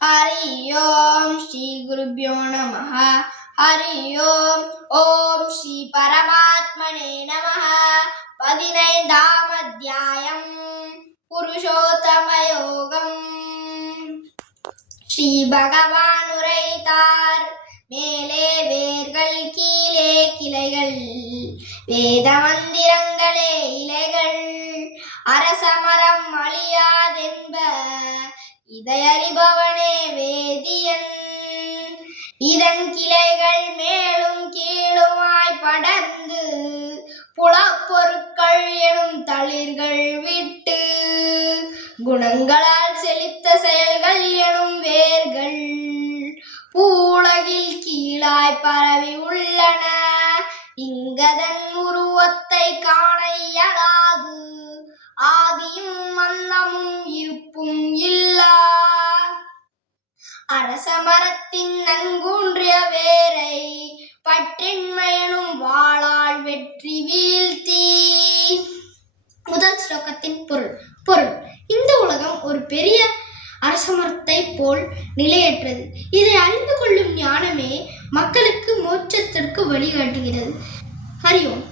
ஹரி ஓம் ஸ்ரீ குருப்யோ நமஹ. ஹரி ஓம். ஓம் ஸ்ரீ பரமாத்மனே நமஹ. 15ஆம் அத்தியாயம் புருஷோத்தம யோகம். ஸ்ரீ பகவான் உரைத்தார், மேலே வேர்கள் கீழே கிளைகள், வேத மந்திரங்களே இலைகள், அரசமரம் அழியாதென்ப இதை அறிபவனே வேதியன். இதன் கிளைகள் மேலும் கீழுமாய் படர்ந்து புலப்பொருட்கள் எனும் தளிர்கள் விட்டு குணங்களால் செழித்த செயல்கள் எனும் வேர்கள் பூவுலகில் கீழாய் பரவி உள்ளன. இங்கதன் உருவத்தை காண இயலாது, ஆதியும் அந்தமும் இருப்பும் இல்லா. அரச மரத்தின் நன்கூன்றிய வேரை பற்றின்மையனும் வாளால் வெற்றி வீழ்த்தி. முதல் ஸ்லோகத்தின் பொருள். இந்த உலகம் ஒரு பெரிய அரசமரத்தை போல் நிலையற்றது. இதை அறிந்து கொள்ளும் ஞானமே மக்களுக்கு மோட்சத்திற்கு வழிகாட்டுகிறது. ஹரி ஓம்.